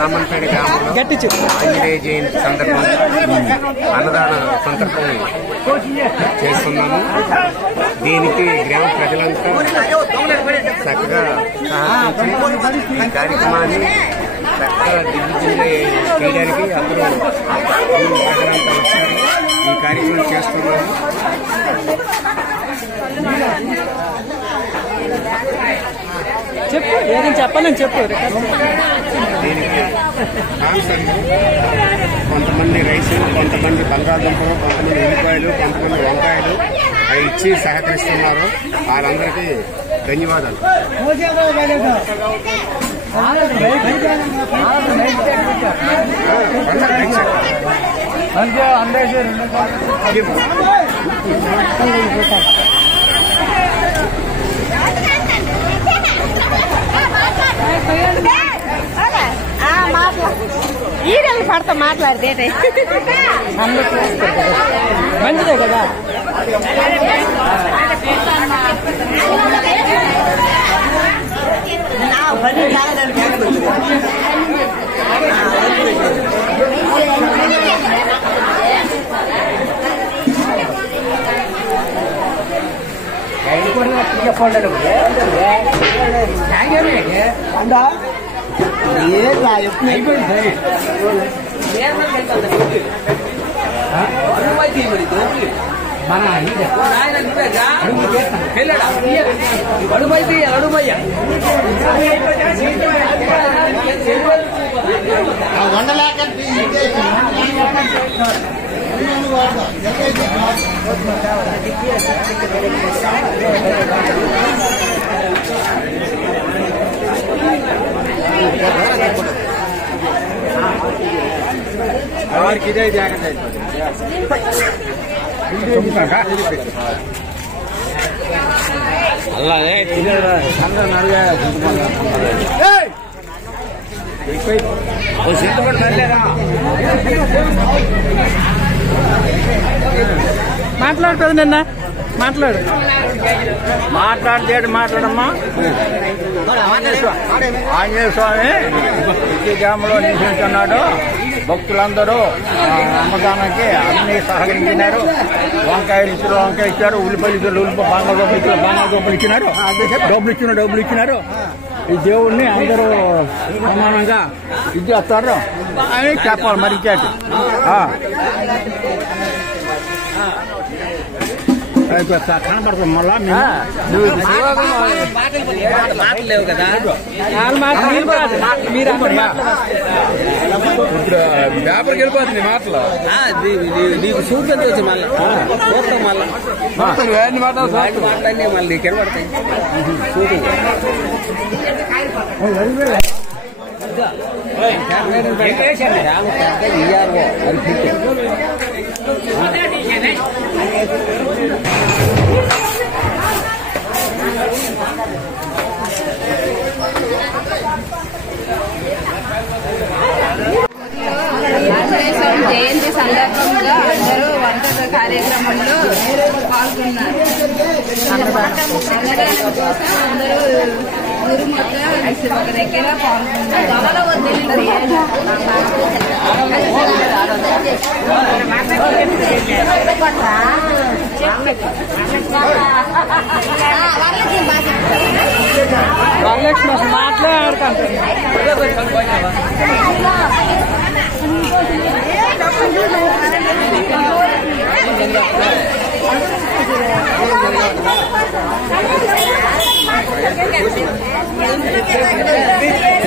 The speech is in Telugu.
రామన్పేట గ్రామంలో ఆంజనేయ జయంతి సందర్భంగా అన్నదాన సందర్భం చేస్తున్నాము. దీనికి గ్రామ ప్రజలంతా చక్కగా సహకరించి ఈ కార్యక్రమాన్ని చక్కగా దిగ్విజయంగా చేయడానికి అందరూ ప్రజలంతా వచ్చారు. ఈ కార్యక్రమం చేస్తున్నాము. చెప్పు ఏదైనా చెప్పాలని చెప్పు. దీనికి కొంతమంది రైసు, కొంతమంది బంగాళదుంపలు, కొంతమంది ఉల్లిపాయలు, కొంతమంది వంకాయలు అవి ఇచ్చి సహకరిస్తున్నారు. వాళ్ళందరికీ ధన్యవాదాలు. ఈడలు పడతా మాట్లాడితే మంచిదే కదా. అలాగే మాట్లాడుతుంది నిన్న మాట్లాడు. మాట్లాడమ్మా. ఆంజనేయ స్వామి ఈ గ్రామంలో నివసించున్నాడు. భక్తులందరూ అన్నదానానికి అన్ని సహకరించినారు. వంకాయలు ఇచ్చారు, వంకాయ ఇచ్చారు. ఉల్లిపాయలు ఇచ్చారు, బంగాళదుంపలు ఇచ్చినారు. డబ్బులు ఇచ్చినారు. ఈ దేవుడిని అందరూ సమానంగా ఇది చేస్తారు అని చెప్పాలి. మరి కనపడుతుంది. మళ్ళా మాట్లాడలేవు కదా. పేపర్కి వెళ్ళిపోతుంది మాటలు. నీకు సూచన వచ్చి మళ్ళీ చూస్తాం. మళ్ళీ మాట్లాడి మళ్ళీ నీకు కనబడతాయి సూచన. జయంతి సందర్భంగా అందరూ వంట కార్యక్రమంలో పాల్గొన్నారు. అన్నదానం కోసం అందరూ ఊరు మొత్తం ఒక దగ్గర పాల్గొన్నారు. మాట్లాడుకుంటారు. Gracias.